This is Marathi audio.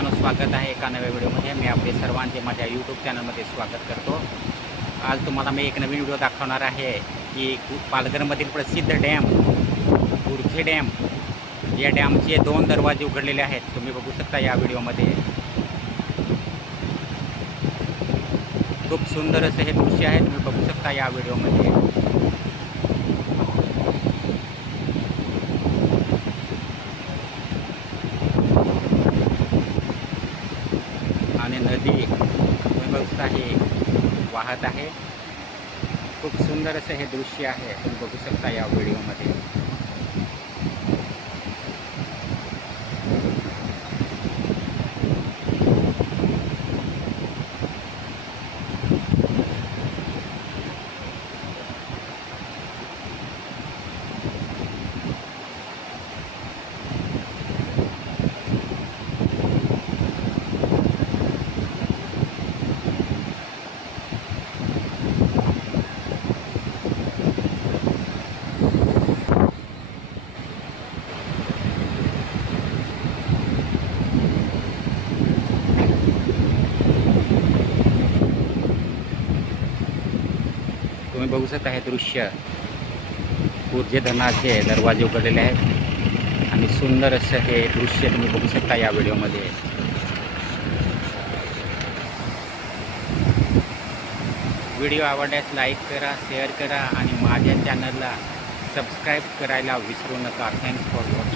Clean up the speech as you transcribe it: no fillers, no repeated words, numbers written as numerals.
मित्रांनो, स्वागत आहे एका नव्या व्हिडिओमध्ये। मी आपले सर्वांचे माझ्या यूट्यूब चॅनलमध्ये स्वागत करतो। आज तुम्हाला मी एक नवीन व्हिडिओ दाखवणार आहे की पालघरमधील प्रसिद्ध डॅम गुरजे डॅम, या डॅमचे 2 दरवाजे उघडलेले आहेत। तुम्ही बघू शकता या व्हिडिओमध्ये। खूप सुंदर असे हे दृश्य आहे, तुम्ही बघू शकता या व्हिडिओमध्ये। आणि नदी तुम्ही बघू शकता हे वाहत आहे। खूप सुंदर असे हे दृश्य आहे, तुम्ही बघू शकता या व्हिडिओमध्ये। तुम्ही बघू शकता हे दृश्य, गुरजे धरणाचे दरवाजे उघडलेले आहेत आणि सुंदर असं हे दृश्य तुम्ही बघू शकता या व्हिडिओमध्ये। व्हिडिओ आवडल्यास लाईक करा, शेअर करा आणि माझ्या चॅनलला सबस्क्राईब करायला विसरू नका। Thanks for watching.